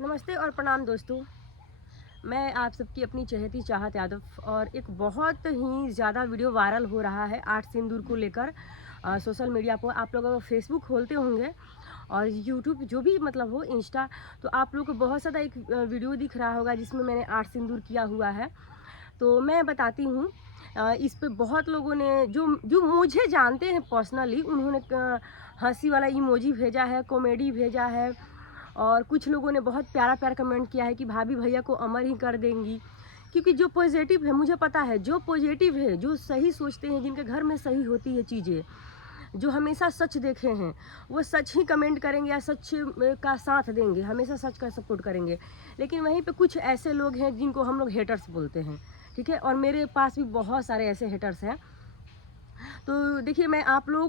नमस्ते और प्रणाम दोस्तों। मैं आप सबकी अपनी चहेती चाहत यादव और एक बहुत ही ज़्यादा वीडियो वायरल हो रहा है आठ सिंदूर को लेकर सोशल मीडिया पर। आप लोग अगर फेसबुक खोलते होंगे और यूट्यूब जो भी मतलब हो इंस्टा, तो आप लोग को बहुत ज़्यादा एक वीडियो दिख रहा होगा जिसमें मैंने आठ सिंदूर किया हुआ है। तो मैं बताती हूँ, इस पे बहुत लोगों ने जो जो मुझे जानते हैं पर्सनली, उन्होंने हंसी वाला इमोजी भेजा है, कॉमेडी भेजा है और कुछ लोगों ने बहुत प्यारा प्यारा कमेंट किया है कि भाभी भैया को अमर ही कर देंगी। क्योंकि जो पॉजिटिव है, मुझे पता है जो पॉजिटिव है, जो सही सोचते हैं, जिनके घर में सही होती है चीज़ें, जो हमेशा सच देखे हैं, वो सच ही कमेंट करेंगे या सच का साथ देंगे, हमेशा सच का सपोर्ट करेंगे। लेकिन वहीं पे कुछ ऐसे लोग हैं जिनको हम लोग हेटर्स बोलते हैं, ठीक है। और मेरे पास भी बहुत सारे ऐसे हेटर्स हैं। तो देखिए, मैं आप लोगों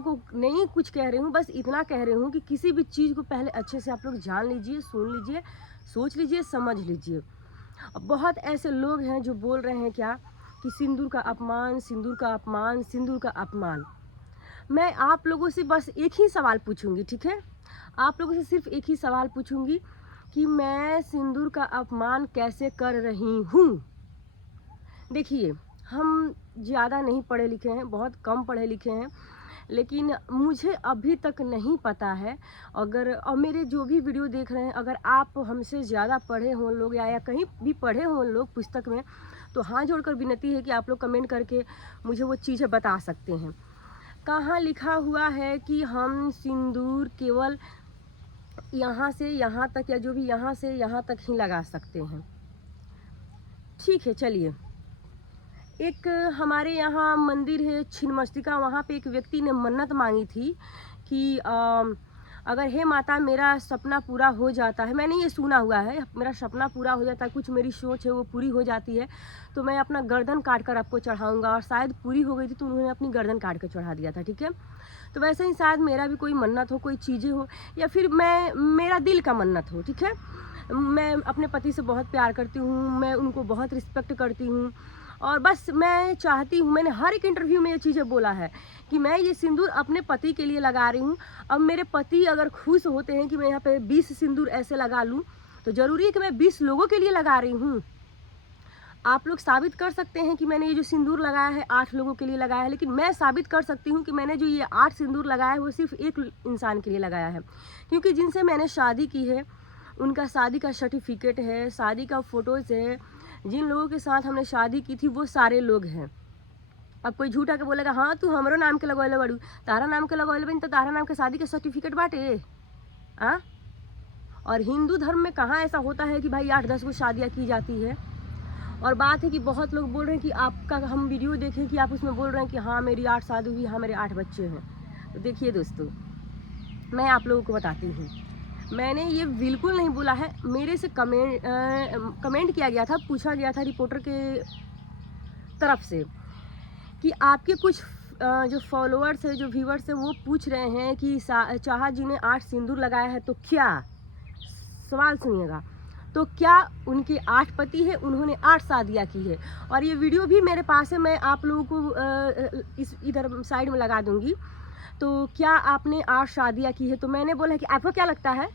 को नहीं कुछ कह रही हूँ, बस इतना कह रही हूँ कि किसी भी चीज़ को पहले अच्छे से आप लोग जान लीजिए, सुन लीजिए, सोच लीजिए, समझ लीजिए। अब बहुत ऐसे लोग हैं जो बोल रहे हैं क्या कि सिंदूर का अपमान, सिंदूर का अपमान, सिंदूर का अपमान। मैं आप लोगों से बस एक ही सवाल पूछूंगी, ठीक है। आप लोगों से सिर्फ एक ही सवाल पूछूंगी कि मैं सिंदूर का अपमान कैसे कर रही हूँ। देखिए, हम ज़्यादा नहीं पढ़े लिखे हैं, बहुत कम पढ़े लिखे हैं, लेकिन मुझे अभी तक नहीं पता है। अगर और मेरे जो भी वीडियो देख रहे हैं, अगर आप हमसे ज़्यादा पढ़े हों लोग या कहीं भी पढ़े हों लोग पुस्तक में, तो हाथ जोड़कर विनती है कि आप लोग कमेंट करके मुझे वो चीज़ें बता सकते हैं। कहाँ लिखा हुआ है कि हम सिंदूर केवल यहाँ से यहाँ तक या जो भी यहाँ से यहाँ तक ही लगा सकते हैं? ठीक है, चलिए। एक हमारे यहाँ मंदिर है छिन्नमस्तिका, वहाँ पे एक व्यक्ति ने मन्नत मांगी थी कि अगर हे माता मेरा सपना पूरा हो जाता है, मैंने ये सुना हुआ है, मेरा सपना पूरा हो जाता है, कुछ मेरी सोच है वो पूरी हो जाती है, तो मैं अपना गर्दन काट कर आपको चढ़ाऊँगा। और शायद पूरी हो गई थी तो उन्होंने अपनी गर्दन काट कर चढ़ा दिया था, ठीक है। तो वैसे ही शायद मेरा भी कोई मन्नत हो, कोई चीज़ें हो, या फिर मेरा दिल का मन्नत हो, ठीक है। मैं अपने पति से बहुत प्यार करती हूँ, मैं उनको बहुत रिस्पेक्ट करती हूँ और बस मैं चाहती हूँ, मैंने हर एक इंटरव्यू में ये चीज़ें बोला है कि मैं ये सिंदूर अपने पति के लिए लगा रही हूँ। अब मेरे पति अगर खुश होते हैं कि मैं यहाँ पे 20 सिंदूर ऐसे लगा लूँ, तो ज़रूरी है कि मैं 20 लोगों के लिए लगा रही हूँ। आप लोग साबित कर सकते हैं कि मैंने ये जो सिंदूर लगाया है 8 लोगों के लिए लगाया है, लेकिन मैं साबित कर सकती हूँ कि मैंने जो ये 8 सिंदूर लगाया है वो सिर्फ एक इंसान के लिए लगाया है। क्योंकि जिनसे मैंने शादी की है उनका शादी का सर्टिफिकेट है, शादी का फ़ोटोज़ है, जिन लोगों के साथ हमने शादी की थी वो सारे लोग हैं। अब कोई झूठा के बोलेगा हाँ तू हमरो नाम के लगवाइले बाड़ू, तारा नाम के लगवाइले बनी तो तारा नाम के शादी के सर्टिफिकेट बाटे। हाँ, और हिंदू धर्म में कहाँ ऐसा होता है कि भाई 8-10 को शादियाँ की जाती है। और बात है कि बहुत लोग बोल रहे हैं कि आपका हम वीडियो देखें कि आप उसमें बोल रहे हैं कि हाँ मेरी 8 शादी हुई, हाँ मेरे 8 बच्चे हैं। तो देखिए दोस्तों, मैं आप लोगों को बताती हूँ, मैंने ये बिल्कुल नहीं बोला है। मेरे से कमेंट किया गया था, पूछा गया था रिपोर्टर के तरफ से कि आपके कुछ जो फॉलोअर्स है, जो व्यूअर्स है, वो पूछ रहे हैं कि चाहा जी ने 8 सिंदूर लगाया है तो क्या, सवाल सुनिएगा, तो क्या उनके 8 पति है, उन्होंने 8 शादियाँ की है। और ये वीडियो भी मेरे पास है, मैं आप लोगों को इस इधर साइड में लगा दूँगी। तो क्या आपने 8 शादियाँ की है? तो मैंने बोला कि आपको क्या लगता है,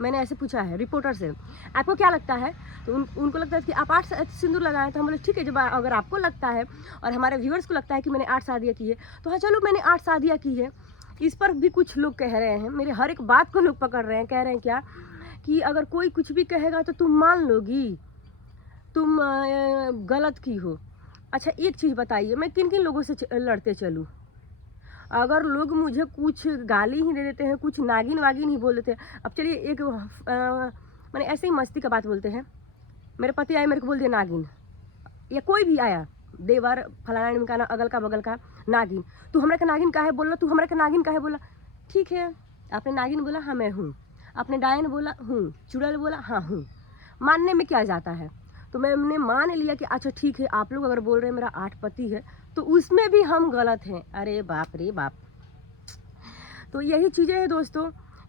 मैंने ऐसे पूछा है रिपोर्टर से, आपको क्या लगता है? तो उनको लगता है कि आप 8 सिंदूर लगाए। तो हम बोले ठीक है, जब अगर आपको लगता है और हमारे व्यूअर्स को लगता है कि मैंने 8 शादियाँ की है, तो हाँ चलो मैंने 8 शादियाँ की है। इस पर भी कुछ लोग कह रहे हैं, मेरे हर एक बात को लोग पकड़ रहे हैं, कह रहे हैं क्या कि अगर कोई कुछ भी कहेगा तो तुम मान लोगी, तुम गलत की हो। अच्छा एक चीज़ बताइए, मैं किन किन लोगों से लड़ते चलूँ? अगर लोग मुझे कुछ गाली ही दे देते हैं, कुछ नागिन वागिन ही बोल देते हैं। अब चलिए एक मैंने ऐसे ही मस्ती का बात बोलते हैं, मेरे पति आए मेरे को बोल दिया नागिन, या कोई भी आया देवर फलाना ढिमकाना अगल का बगल का नागिन, तू हमरा के नागिन काहे बोला, तू हमरा के नागिन काहे बोला। ठीक है, आपने नागिन बोला, हाँ मैं हूँ। आपने डायन बोला, हूँ। चुड़ैल बोला, हाँ हूँ। मानने में क्या जाता है। तो मैंने मान लिया कि अच्छा ठीक है, आप लोग अगर बोल रहे हैं मेरा 8 पति है तो उसमें भी हम गलत हैं। अरे बाप रे बाप। तो यही चीज़ें हैं दोस्तों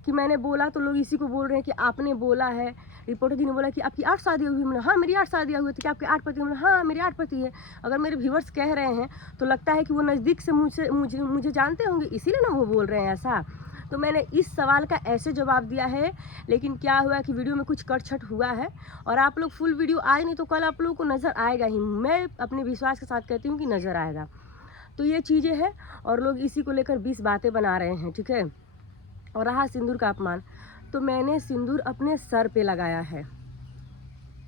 कि मैंने बोला तो लोग इसी को बोल रहे हैं कि आपने बोला है। रिपोर्टर जी ने बोला कि आपकी 8 शादियाँ हुई, मैंने हाँ मेरी 8 शादियाँ हुई। तो क्या आपके 8 पति? मैंने हाँ मेरे 8 पति है। अगर मेरे व्यूअर्स कह रहे हैं तो लगता है कि वो नज़दीक से मुझे जानते होंगे, इसीलिए ना वो बोल रहे हैं ऐसा। तो मैंने इस सवाल का ऐसे जवाब दिया है, लेकिन क्या हुआ कि वीडियो में कुछ कट छट हुआ है और आप लोग फुल वीडियो आए नहीं तो कल आप लोगों को नज़र आएगा ही। मैं अपने विश्वास के साथ कहती हूँ कि नज़र आएगा। तो ये चीज़ें हैं और लोग इसी को लेकर 20 बातें बना रहे हैं, ठीक है। और रहा सिंदूर का अपमान, तो मैंने सिंदूर अपने सर पे लगाया है,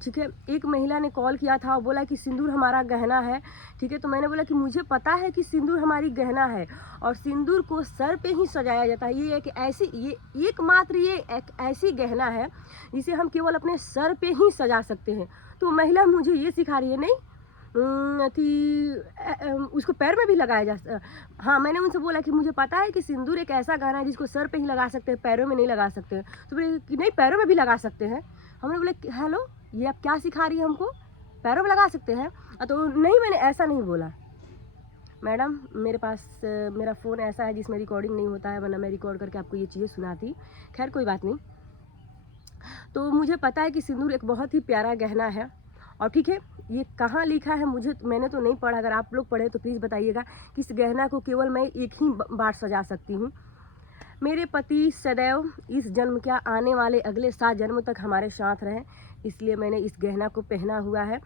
ठीक है। एक महिला ने कॉल किया था और बोला कि सिंदूर हमारा गहना है, ठीक है। तो मैंने बोला कि मुझे पता है कि सिंदूर हमारी गहना है और सिंदूर को सर पे ही सजाया जाता है। ये एक ऐसी ये एक ऐसी गहना है जिसे हम केवल अपने सर पे ही सजा सकते हैं। तो महिला मुझे ये सिखा रही है, नहीं उसको पैर में भी लगाया जा। हाँ, मैंने उनसे बोला कि मुझे पता है कि सिंदूर एक ऐसा गहना है जिसको सर पे ही लगा सकते हैं, पैरों में नहीं लगा सकते हैं। तो बोले कि नहीं, पैरों में भी लगा सकते हैं। हमने बोले हेलो, ये आप क्या सिखा रही है हमको, पैरों में लगा सकते हैं? तो नहीं, मैंने ऐसा नहीं बोला। मैडम, मेरे पास मेरा फ़ोन ऐसा है जिसमें रिकॉर्डिंग नहीं होता है, वरना मैं रिकॉर्ड करके आपको ये चीज़ें सुनाती। खैर कोई बात नहीं। तो मुझे पता है कि सिंदूर एक बहुत ही प्यारा गहना है और ठीक है, ये कहाँ लिखा है मैंने तो नहीं पढ़ा। अगर आप लोग पढ़े तो प्लीज़ बताइएगा कि इस गहना को केवल मैं एक ही बार सजा सकती हूँ। मेरे पति सदैव इस जन्म क्या आने वाले अगले 7 जन्म तक हमारे साथ रहें, इसलिए मैंने इस गहना को पहना हुआ है।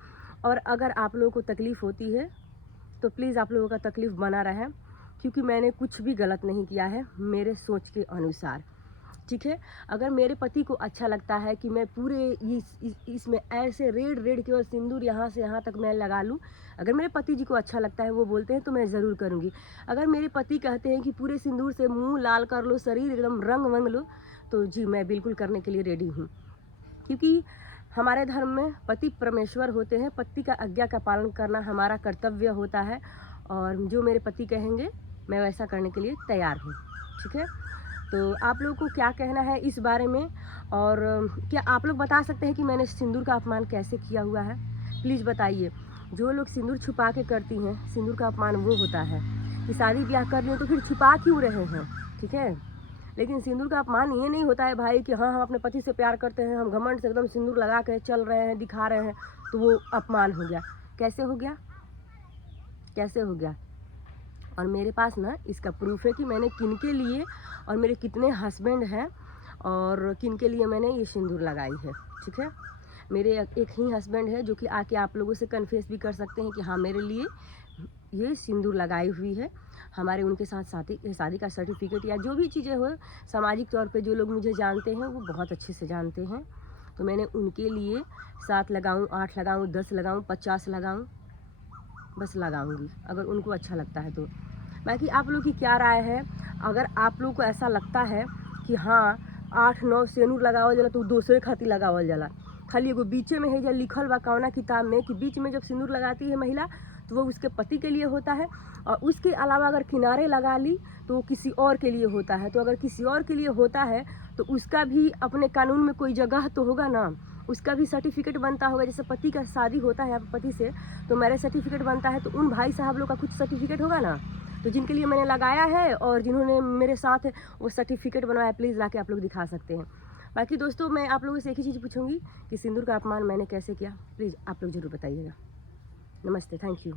और अगर आप लोगों को तकलीफ़ होती है तो प्लीज़ आप लोगों का तकलीफ़ बना रहे, क्योंकि मैंने कुछ भी गलत नहीं किया है मेरे सोच के अनुसार, ठीक है। अगर मेरे पति को अच्छा लगता है कि मैं पूरे इसमें ऐसे रेड केवल सिंदूर यहाँ से यहाँ तक मैं लगा लूँ, अगर मेरे पति जी को अच्छा लगता है, वो बोलते हैं, तो मैं ज़रूर करूँगी। अगर मेरे पति कहते हैं कि पूरे सिंदूर से मुंह लाल कर लो, शरीर एकदम रंग वंग लो, तो जी मैं बिल्कुल करने के लिए रेडी हूँ। क्योंकि हमारे धर्म में पति परमेश्वर होते हैं, पति का आज्ञा का पालन करना हमारा कर्तव्य होता है और जो मेरे पति कहेंगे मैं वैसा करने के लिए तैयार हूँ, ठीक है। तो आप लोगों को क्या कहना है इस बारे में, और क्या आप लोग बता सकते हैं कि मैंने सिंदूर का अपमान कैसे किया हुआ है? प्लीज़ बताइए। जो लोग सिंदूर छुपा के करती हैं, सिंदूर का अपमान वो होता है कि शादी ब्याह कर लियो तो फिर छुपा क्यों रहे हैं, ठीक है। लेकिन सिंदूर का अपमान ये नहीं होता है भाई कि हाँ हम अपने पति से प्यार करते हैं, हम घमंड से एकदम सिंदूर लगा के चल रहे हैं, दिखा रहे हैं, तो वो अपमान हो गया। कैसे हो गया, कैसे हो गया? और मेरे पास ना इसका प्रूफ है कि मैंने किन के लिए और मेरे कितने हस्बैंड हैं और किन के लिए मैंने ये सिंदूर लगाई है, ठीक है। मेरे एक ही हस्बैंड है जो कि आके आप लोगों से कन्फेस भी कर सकते हैं कि हाँ मेरे लिए ये सिंदूर लगाई हुई है। हमारे उनके साथ शादी का सर्टिफिकेट या जो भी चीज़ें हो, सामाजिक तौर पे जो लोग मुझे जानते हैं वो बहुत अच्छे से जानते हैं। तो मैंने उनके लिए 7 लगाऊँ, 8 लगाऊँ, 10 लगाऊँ, 50 लगाऊँ, बस लगाऊंगी अगर उनको अच्छा लगता है तो। बाकी आप लोग की क्या राय है? अगर आप लोग को ऐसा लगता है कि हाँ 8-9 सेनूर लगावल जाला तो दूसरे खातिर लगावल जाला, खाली एगो बीचे में है जो लिखल बा कौना किताब में कि बीच में जब सिंदूर लगाती है महिला तो वो उसके पति के लिए होता है, और उसके अलावा अगर किनारे लगा ली तो वो किसी और के लिए होता है। तो अगर किसी और के लिए होता है तो उसका भी अपने कानून में कोई जगह तो होगा ना, उसका भी सर्टिफिकेट बनता होगा। जैसे पति का शादी होता है पति से तो मैरिज सर्टिफिकेट बनता है, तो उन भाई साहब लोग का कुछ सर्टिफिकेट होगा ना। तो जिनके लिए मैंने लगाया है और जिन्होंने मेरे साथ वो सर्टिफिकेट बनवाया, प्लीज़ लाके आप लोग दिखा सकते हैं। बाकी दोस्तों, मैं आप लोगों से एक ही चीज़ पूछूंगी कि सिंदूर का अपमान मैंने कैसे किया, प्लीज़ आप लोग ज़रूर बताइएगा। नमस्ते, थैंक यू।